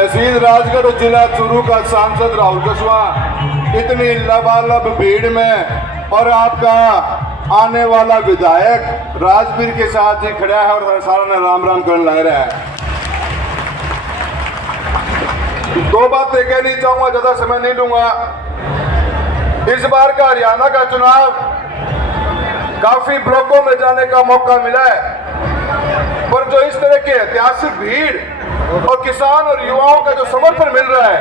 तहसील राजगढ़ जिला चूरू का सांसद राहुल कुशवाहा इतनी लबालब भीड़ में और आपका आने वाला विधायक राजवीर के साथ ही खड़ा है और सारा ने राम राम करने लग रहा है। दो बातें कहनी चाहूंगा, ज्यादा समय नहीं लूंगा। इस बार का हरियाणा का चुनाव काफी ब्लॉकों में जाने का मौका मिला है, पर जो इस तरह की ऐतिहासिक भीड़ और किसान और युवाओं का जो समर्थन मिल रहा है,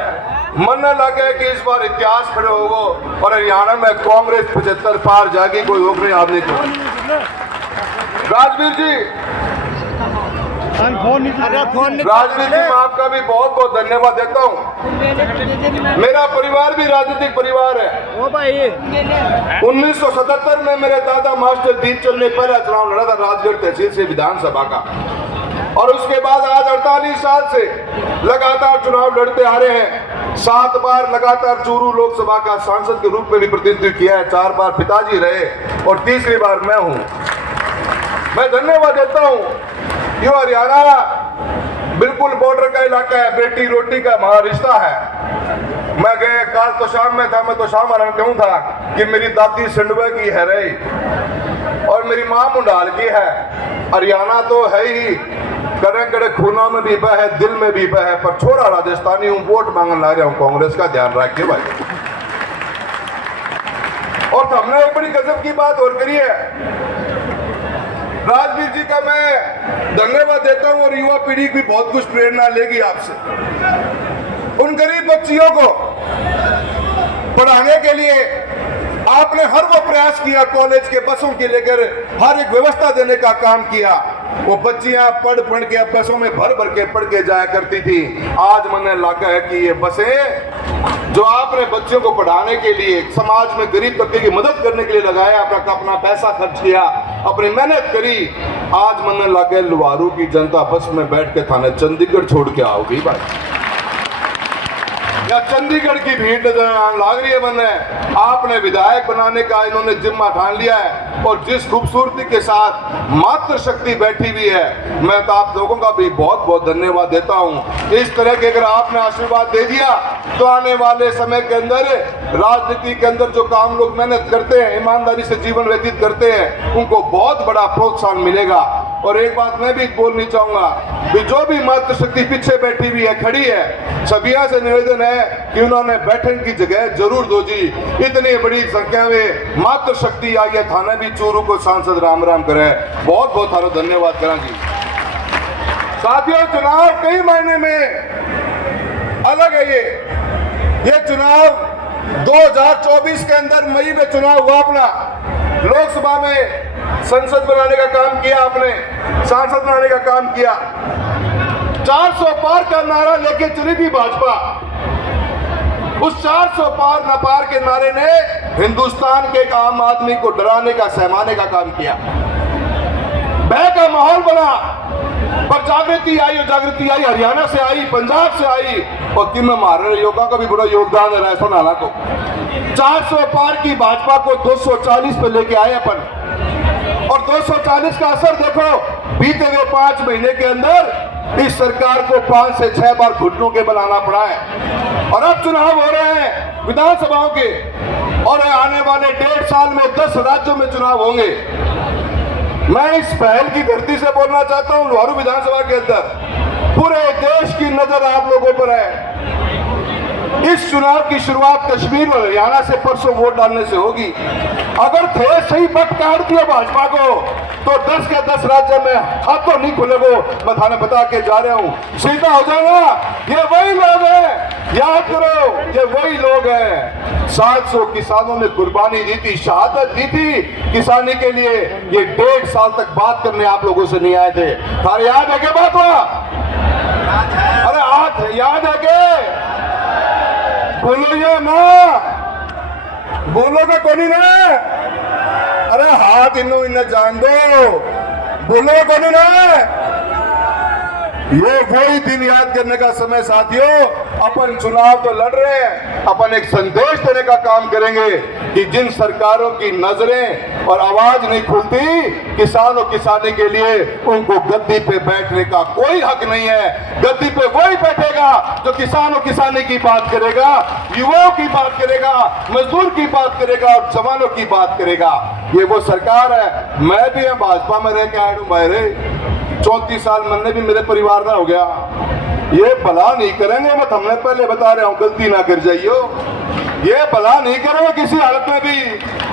मानने लगा है कि इस बार इतिहास खड़े होगा और हरियाणा में कांग्रेस 75 पार जाएगी, कोई रोक नहीं आपने को। राजवीर जी, राजवीर जी, मैं आपका भी बहुत बहुत धन्यवाद देता हूँ। मेरा परिवार भी राजनीतिक परिवार है। 1977 में मेरे दादा मास्टर दीपचंद ने पहला चुनाव लड़ा था राजगढ़ तहसील से विधानसभा का, और उसके बाद आज 48 साल से लगातार चुनाव लड़ते आ रहे हैं। 7 बार लगातार चूरू लोकसभा का सांसद के रूप में भी प्रतिनिधित्व किया है, 4 बार पिताजी रहे और तीसरी बार मैं हूं। मैं धन्यवाद देता हूं। यो हरियाणा बिल्कुल बॉर्डर का इलाका है, बेटी रोटी का हमारा रिश्ता है। मैं गए काल तो शाम में था, मैं तो शाम आराम क्यों था कि मेरी दादी सिंडवे की है रही और मेरी माँ मुंडाल की है। हरियाणा तो है ही, करे करे खूनों में भी बह है, दिल में भी बह है, पर छोरा राजस्थानी हूँ, वोट मांगने ला रहा हूँ कांग्रेस का, ध्यान रखिए भाई। और तो हमने एक बड़ी गजब की बात और करी है। राजवीर जी का मैं धन्यवाद देता हूं और युवा पीढ़ी की बहुत कुछ प्रेरणा लेगी आपसे। उन गरीब बच्चियों को पढ़ाने के लिए आपने हर वो प्रयास किया, कॉलेज के बसों के लेकर हर एक व्यवस्था देने का काम किया। वो बच्चियां पढ़ पढ़ के बसों में भर भर के पढ़ के जाया करती थी। आज मन लगा है कि ये बसें जो आपने बच्चों को पढ़ाने के लिए, समाज में गरीब तबके की मदद करने के लिए लगाया, अपना पैसा खर्च किया, अपनी मेहनत करी, आज मन लगा लुवारू की जनता बस में बैठ के थाने चंडीगढ़ छोड़ के आओगी भाई, या चंडीगढ़ की भीड़ नजर लाग रही है। मैंने आपने विधायक बनाने का इन्होंने जिम्मा ठान लिया है और जिस खूबसूरती के साथ मातृ शक्ति बैठी हुई है, मैं तो आप लोगों का भी बहुत बहुत धन्यवाद देता हूं। इस तरह के अगर आपने आशीर्वाद दे दिया तो आने वाले समय के अंदर राजनीति के अंदर जो काम लोग मेहनत करते हैं, ईमानदारी से जीवन व्यतीत करते हैं, उनको बहुत बड़ा प्रोत्साहन मिलेगा। और एक बात मैं भी बोलनी चाहूंगा कि जो भी मातृ शक्ति पीछे बैठी हुई है, खड़ी है, सभिया से निवेदन है कि उन्होंने बैठने की जगह जरूर दो जी। इतनी बड़ी संख्या में मातृ शक्ति आई है, थाना भी चूरू को सांसद राम राम करे, बहुत बहुत सारा धन्यवाद करांगी। साथियों, चुनाव कई महीने में अलग है। ये चुनाव 2024 के अंदर मई में चुनाव हुआ अपना, लोकसभा में संसद बनाने का काम किया आपने, सांसद बनाने का काम किया। 400 पार का नारा लेके चली थी भाजपा। उस 400 पार न पार के नारे ने हिंदुस्तान के एक आम आदमी को डराने का, सहमाने का काम किया। भय का माहौल बना, पर जागृति आई, और जागृति आई हरियाणा से आई, पंजाब से आई, और कि मैं महाराणा योगा का भी बड़ा योगदान है राजस्थान नाला को। 400 पार की भाजपा को 240 पे लेके आए अपन, और 240 का असर देखो बीते हुए 5 महीने के अंदर इस सरकार को 5 से 6 बार घुटनों के बनाना पड़ा है। और अब चुनाव हो रहे हैं विधानसभाओं के, और आने वाले 1.5 साल में 10 राज्यों में चुनाव होंगे। मैं इस पहल की धरती से बोलना चाहता हूं, लुहारू विधानसभा के अंदर पूरे देश की नजर आप लोगों पर है। इस चुनाव की शुरुआत कश्मीर और हरियाणा से परसों वोट डालने से होगी। अगर थे सही वक्त काट दिया भाजपा को तो 10 के 10 राज्य में हाथों नहीं खुलेगो, मैं थाने बता के जा रहा हूं, सीधा हो जाएगा। ये वही लोग हैं, याद करो, ये वही लोग हैं। 700 किसानों ने कुर्बानी दी थी, शहादत दी थी किसानी के लिए। ये 1.5 साल तक बात करने आप लोगों से नहीं आए थे। थारे याद है क्या बात हुआ? अरे हाथ याद है क्या? बोलोगे ना, बोलोगे कोनी ना? अरे हाथ इन्हों इन्हें जान दो, बोलो कोनी ना? ये वही दिन याद करने का समय साथियों। अपन चुनाव तो लड़ रहे हैं, अपन एक संदेश देने का काम करेंगे कि जिन सरकारों की नजरें और आवाज नहीं खुलती किसान और किसानी के लिए, उनको गद्दी पे बैठने का कोई हक नहीं है। गद्दी पे वही बैठेगा करेगा जो किसानों किसानी की बात करेगा, युवाओं की बात करेगा, मजदूर की बात करेगा और जवानों की बात करेगा। ये वो सरकार है। मैं भी भाजपा में रह के आया हूँ मेरे 34 साल मैंने भी मेरे परिवार में हो गया। ये भला नहीं करेंगे, मैं हमने पहले बता रहा हूँ, गलती ना कर जाइयो। ये भला नहीं करेंगे किसी हालत में भी।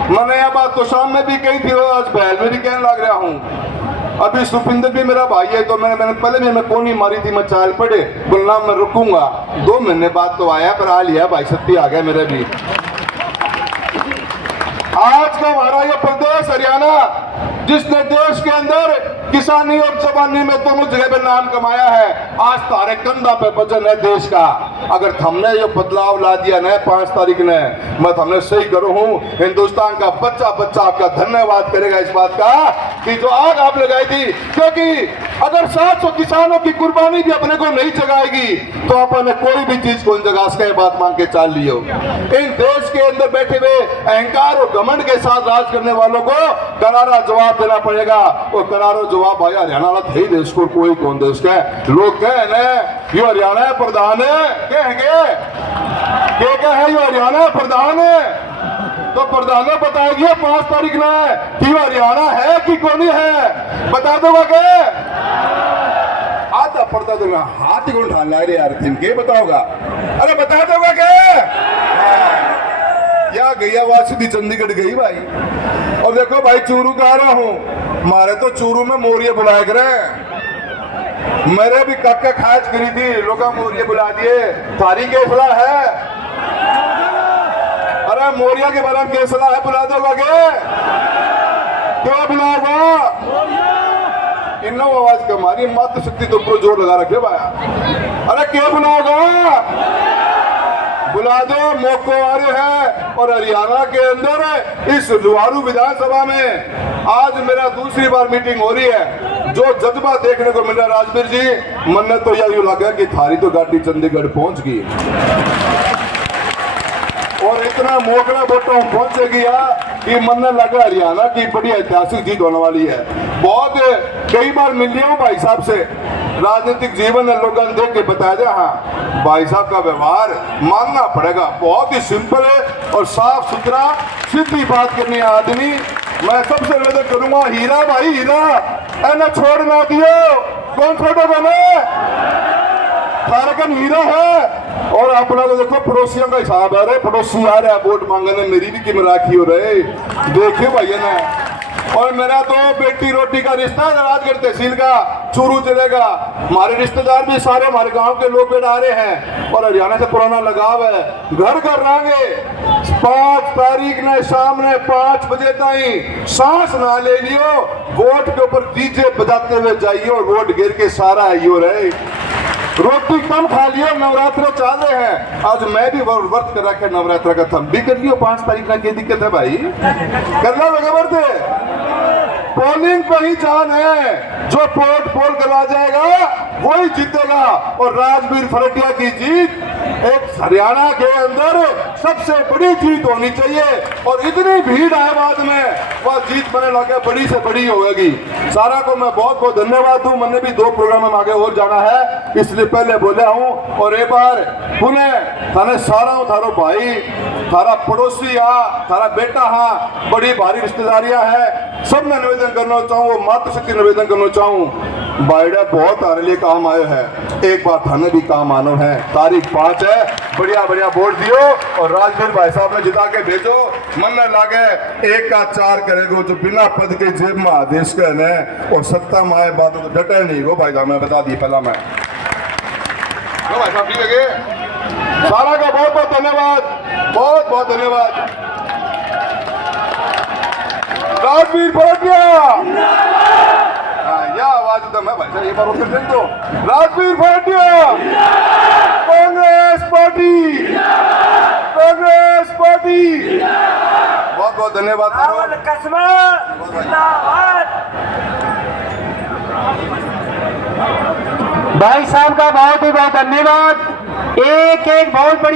मैंने यह बात तो शाम में भी कही थी, आज बहल में भी कहने लग रहा हूँ। अभी सुपिंदर भी मेरा भाई है, तो मैंने पहले भी मैं कोनी मारी थी, मैं चाल पड़े बोलना मैं रुकूंगा। 2 महीने बाद तो आया, पर आ लिया भाई, शक्ति आ गया मेरे भी। आज का हमारा ये प्रदेश हरियाणा, जिसने देश के अंदर किसानी और जवानी में दोनों जगह पे नाम कमाया है, आज तारे कंधा पे वजन है देश का। अगर हमने ये बदलाव ला दिया ना 5 तारीख ने, मैं हमने सही करूं हूं, हिंदुस्तान का बच्चा बच्चा आपका धन्यवाद करेगा इस बात का कि जो आग आप लगाई थी। क्योंकि अगर 700 किसानों की कुर्बानी भी अपने को नहीं जगाएगी तो अपन कोई भी चीज को जगा सके, बात मान के चाल लियो। इन देश के अंदर बैठे हुए अहंकार और घमंड के साथ राज करने वालों को करारा जवाब देना पड़ेगा। और करारा जवाब भाई हरियाणा वाला थे देश को, कोई कौन देश का लोग कहे ये हरियाणा प्रधान है, क्या है ये हरियाणा प्रधान है, तो प्रधान ने बताएगी 5 तारीख ने कि हरियाणा है कि कौन है, बता दोगा क्या? आता पड़ता दूंगा, हाथ ही कौन ठान ला रहे यार, के बताओगा? अरे बता दोगा क्या? या गई आवाज सीधी चंडीगढ़ गई भाई। और देखो भाई चूरू का आ रहा हूँ, मारे तो चूरू में मोरिया बुलाया करे, मेरे भी काका खाज करी थी, लोग मोरिया बुला दिए। थारी केसला है, अरे मोरिया के बारे में केसला है, बुला दोगा क्यों बुलाओगा? इन आवाज कमारी मात्र शक्ति तो ऊपर जोर लगा रखे भाई। अरे क्यों बुलाओगा? बुला दो, मौको आ रहे हैं। और हरियाणा के अंदर इस जुवारू विधानसभा में आज मेरा दूसरी बार मीटिंग हो रही है। जो जज्बा देखने को मिला राजवीर जी, मन तो यही लगा कि थारी तो गाड़ी चंडीगढ़ पहुंच गई और इतना मोकला बोटों पहुंचेगी कि मन लगा हरियाणा की बड़ी ऐतिहासिक जीत होने वाली है। बहुत कई बार मिल लिया हूं भाई साहब से, राजनीतिक जीवन में लोगों ने देख के बताया जाए, हाँ भाई साहब का व्यवहार मानना पड़ेगा, बहुत ही सिंपल है और साफ सुथरा, सीधी बात करनी है आदमी। मैं सबसे निवेदन करूंगा, हीरा भाई हीरा ऐना छोड़ ना दियो, कौन छोड़ेगा मैं? थारकन हीरा है। और अपना तो देखो पड़ोसियों का हिसाब है, रे पड़ोसी आ रहा है वोट मांगने, मेरी भी किम राखी हो रहे, देखिए भैया ने। और मेरा तो बेटी रोटी का रिश्ता है राजगढ़ तहसील का, चूरू जिले का। हमारे रिश्तेदार भी सारे हमारे गांव के लोग बेटा आ रहे हैं और हरियाणा से पुराना लगाव है। घर घर रहेंगे 5 तारीख ने शाम ने 5 बजे ताई सांस ना ले लियो, वोट के ऊपर डीजे बजाते हुए जाइए और वोट गिर के सारा आइयो रहे। रोटी कम खा लियो, नवरात्र चल रहे हैं, आज मैं भी व्रत कर रखा है नवरात्र का, तुम भी कर लियो 5 तारीख का, क्या दिक्कत है भाई? करना लगे व्रत। पोलिंग पे ही जान है, जो पोल करवा जाएगा वही जीतेगा। और राजवीर फरटिया की जीत एक हरियाणा के अंदर सबसे बड़ी जीत होनी चाहिए और इतनी भीड़ है बाद में वह जीत बने लगे, बड़ी से बड़ी होगी। सारा को मैं बहुत बहुत धन्यवाद दूं। मैंने भी 2 प्रोग्राम में आगे और जाना है, इसलिए पहले बोला हूं। और एक बार पुणे थाने सारा थारो भाई, थारा पड़ोसी थारा बेटा बड़ी भारी रिश्तेदारियां हैं, सब मैं निवेदन करना चाहूँ, वो मातृशक्ति निवेदन करना चाहूँ, बाइडा बहुत तारे लिए काम आए हैं, एक बार थाने भी काम आनो है। तारीख 5 है, बढ़िया बढ़िया वोट दियो और राजवीर भाई साहब ने जिता के भेजो। मन न लागे 1 का 4 करेगो, जो बिना पद के जेब में आदेश के न और सत्ता में आए बात तो डटे नहीं हो भाई साहब, मैं बता दी पहला मैं भाई साहब, ठीक है। सारा का बहुत बहुत धन्यवाद, बहुत बहुत धन्यवाद। राजवीर फरटिया या आवाज तो मैं भाई साहब एक बार और दो, राजवीर फरटिया, कांग्रेस पार्टी, कांग्रेस पार्टी। बहुत बहुत धन्यवाद। भाई साहब का बहुत ही बहुत धन्यवाद। एक बहुत बढ़िया